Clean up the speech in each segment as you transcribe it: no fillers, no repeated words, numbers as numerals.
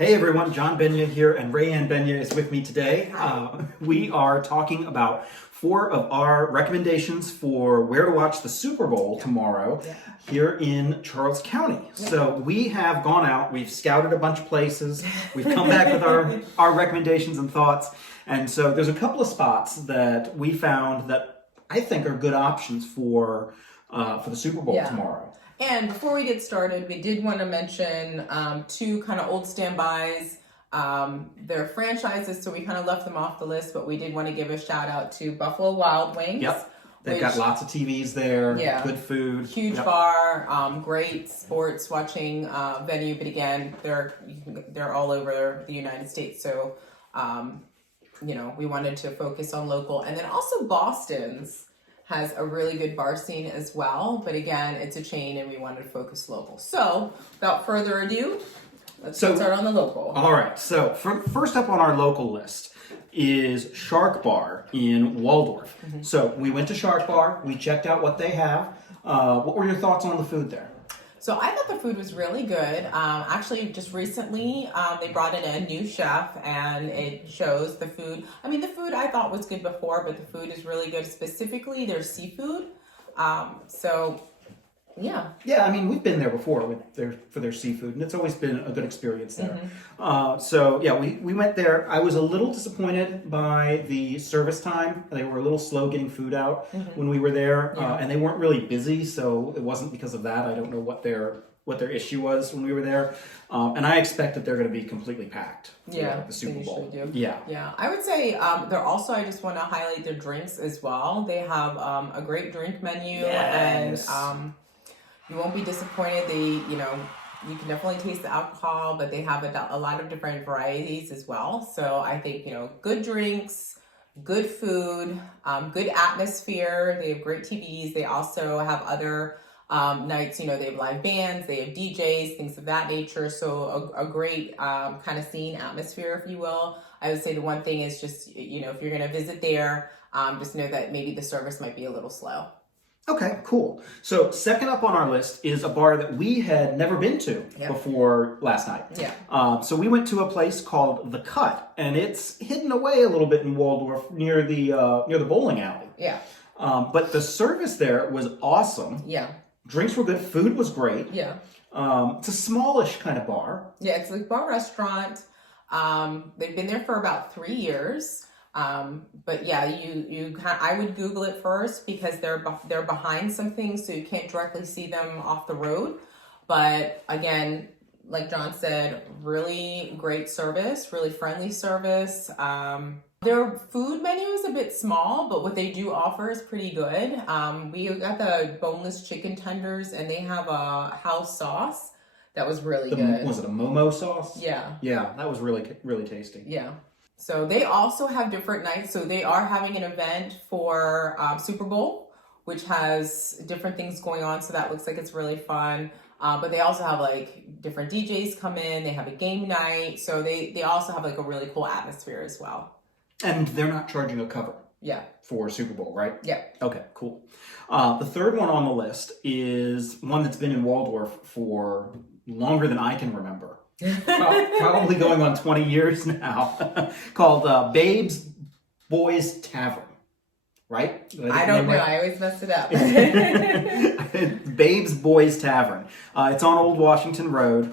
Hey everyone, John Benya here, and Rayanne Benya is with me today. We are talking about 4 of our recommendations for where to watch the Super Bowl tomorrow here in Charles County. So we have gone out, we've scouted a bunch of places, we've come back with our recommendations and thoughts, and so there's a couple of spots that we found that I think are good options for the Super Bowl tomorrow. And before we get started, we did want to mention 2 kind of old standbys. They're franchises, so we kind of left them off the list, but we did want to give a shout out to Buffalo Wild Wings. Yep. They've got lots of TVs there, good food. Huge bar, great sports watching venue, but again, they're all over the United States, so we wanted to focus on local. And then also Boston's has a really good bar scene as well, but again, it's a chain and we wanted to focus local. So, without further ado, let's start on the local. All right, so first up on our local list is Shark Bar in Waldorf. So we went to Shark Bar, we checked out what they have. What were your thoughts on the food there? So I thought the food was really good. Actually, just recently, they brought in a new chef, and it shows the food. I mean, the food I thought was good before, but the food is really good. Specifically, their seafood. Yeah, I mean, we've been there before for their seafood, and it's always been a good experience there. We went there. I was a little disappointed by the service time. They were a little slow getting food out when we were there, and they weren't really busy, so it wasn't because of that. I don't know what their issue was when we were there, and I expect that they're going to be completely packed for the Super Bowl. Yeah, I would say they're also, I just want to highlight their drinks as well. They have a great drink menu, and you won't be disappointed. You can definitely taste the alcohol, but they have a lot of different varieties as well. So I think, good drinks, good food, good atmosphere. They have great TVs. They also have other nights, they have live bands, they have DJs, things of that nature. So a great kind of scene atmosphere, if you will. I would say the one thing is just, if you're going to visit there, just know that maybe the service might be a little slow. Okay, cool. So second up on our list is a bar that we had never been to before last night. So we went to a place called The Cut, and it's hidden away a little bit in Waldorf near the bowling alley. But the service there was awesome. Drinks were good. Food was great. It's a smallish kind of bar. It's like bar restaurant. They've been there for about 3 years. But I would Google it first because they're behind some things, so you can't directly see them off the road. But again, like John said, really great service, really friendly service. Their food menu is a bit small, but what they do offer is pretty good. We got the boneless chicken tenders, and they have a house sauce that was really good. Was it a Momo sauce? Yeah, that was really, really tasty. So they also have different nights. So they are having an event for Super Bowl, which has different things going on. So that looks like it's really fun. But they also have like different DJs come in. They have a game night. So they also have like a really cool atmosphere as well. And they're not charging a cover. For Super Bowl, right? Okay, cool. The third one on the list is one that's been in Waldorf for longer than I can remember. Probably going on 20 years now, called Babe's Boys Tavern, right? I don't know. I always mess it up. Babe's Boys Tavern. It's on Old Washington Road.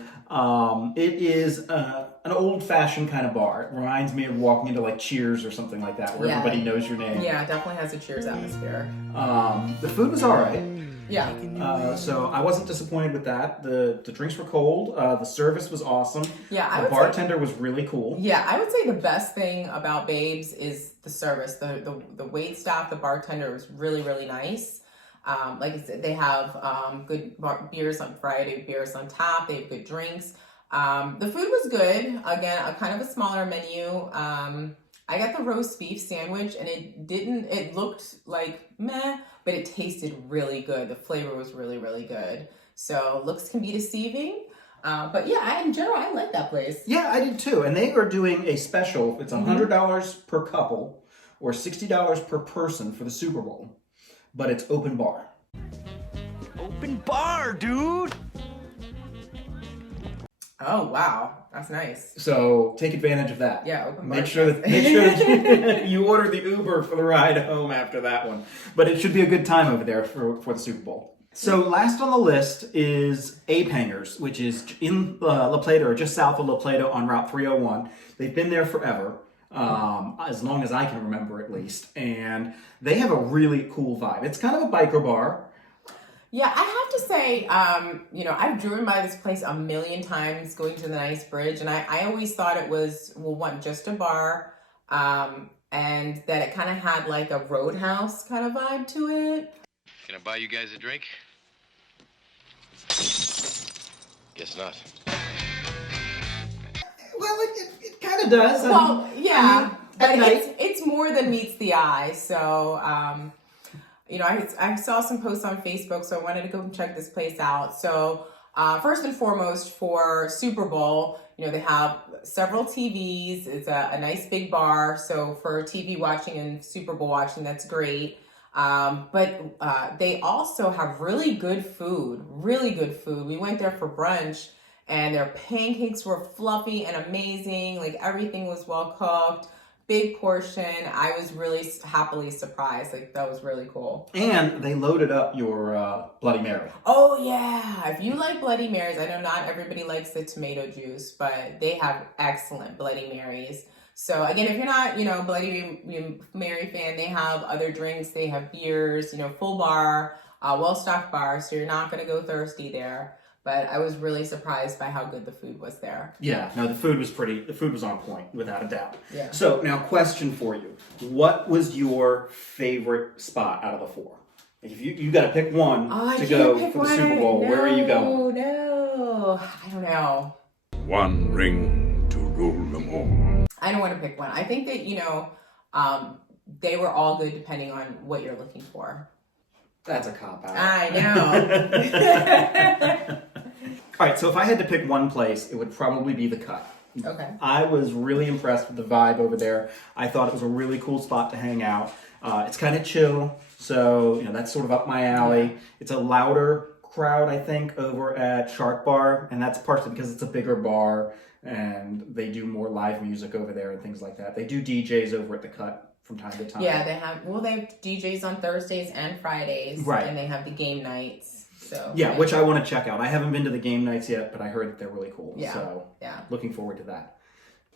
It is an old-fashioned kind of bar. It reminds me of walking into like Cheers or something like that, where everybody knows your name. Yeah, it definitely has a Cheers atmosphere. The food was all right. So I wasn't disappointed with that. The drinks were cold. The service was awesome. The bartender was really cool. I would say the best thing about Babes is the service. The wait staff, the bartender was really, really nice. Like I said, they have good variety of beers on tap. They have good drinks. The food was good. Again, a kind of a smaller menu. I got the roast beef sandwich, and it looked like meh, but it tasted really good. The flavor was really, really good. So looks can be deceiving. But in general, I like that place. Yeah, I did too. And they are doing a special. It's $100 per couple or $60 per person for the Super Bowl, but it's open bar. Open bar, dude! Oh, wow. That's nice. So take advantage of that. Yeah, open Make bar. sure that you order the Uber for the ride home after that one. But it should be a good time over there for the Super Bowl. So last on the list is Ape Hangers, which is in La Plata, or just south of La Plata on Route 301. They've been there forever, as long as I can remember at least. And they have a really cool vibe. It's kind of a biker bar. Yeah, I have to say, I've driven by this place a million times going to the nice bridge, and I always thought it was, just a bar, and that it kind of had like a roadhouse kind of vibe to it. Can I buy you guys a drink? Guess not. Well, it kind of does. Well, yeah, but night. it's more than meets the eye. So, I saw some posts on Facebook, so I wanted to go and check this place out. So, first and foremost, for Super Bowl, they have several TVs. It's a nice big bar. So for TV watching and Super Bowl watching, that's great. But they also have really good food. We went there for brunch, and their pancakes were fluffy and amazing. Like, everything was well cooked. Big portion. I was really happily surprised. Like, that was really cool. And they loaded up your Bloody Mary. Oh, yeah. If you like Bloody Marys, I know not everybody likes the tomato juice, but they have excellent Bloody Marys. So, again, if you're not, Bloody Mary fan, they have other drinks. They have beers, full bar, well-stocked bar, so you're not going to go thirsty there. But I was really surprised by how good the food was there. Yeah, no, the food was on point, without a doubt. Yeah. So, now, question for you. What was your favorite spot out of the four? If you got to pick one to go for the Super Bowl, where are you going? No, I don't know. One ring to rule them all. I don't want to pick one. I think that, they were all good depending on what you're looking for. That's a cop-out. I know. All right, so if I had to pick one place, it would probably be the Cut. Okay. I was really impressed with the vibe over there. I thought it was a really cool spot to hang out. It's kind of chill, so that's sort of up my alley. It's a louder crowd, I think, over at Shark Bar, and that's partially because it's a bigger bar and they do more live music over there and things like that. They do DJs over at the Cut from time to time. Yeah, they have DJs on Thursdays and Fridays, right? And they have the game nights. So yeah, which I want to check out. I haven't been to the game nights yet, but I heard that they're really cool. Yeah. So yeah, looking forward to that.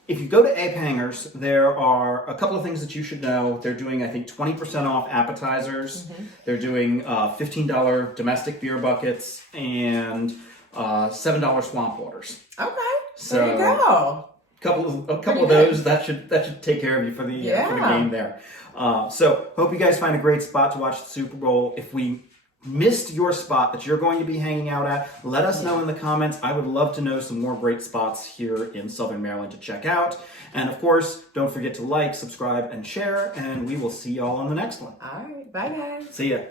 If you go to Ape Hangers, there are a couple of things that you should know. They're doing, I think, 20% off appetizers. Mm-hmm. They're doing $15 domestic beer buckets and $7 swamp waters. Okay, so there you go. A couple of those that should take care of you for the game there. So hope you guys find a great spot to watch the Super Bowl. If we missed your spot that you're going to be hanging out at, let us know in the comments. I would love to know some more great spots here in Southern Maryland to check out. And of course, don't forget to like, subscribe, and share, and we will see y'all on the next one. All right, bye guys. See ya.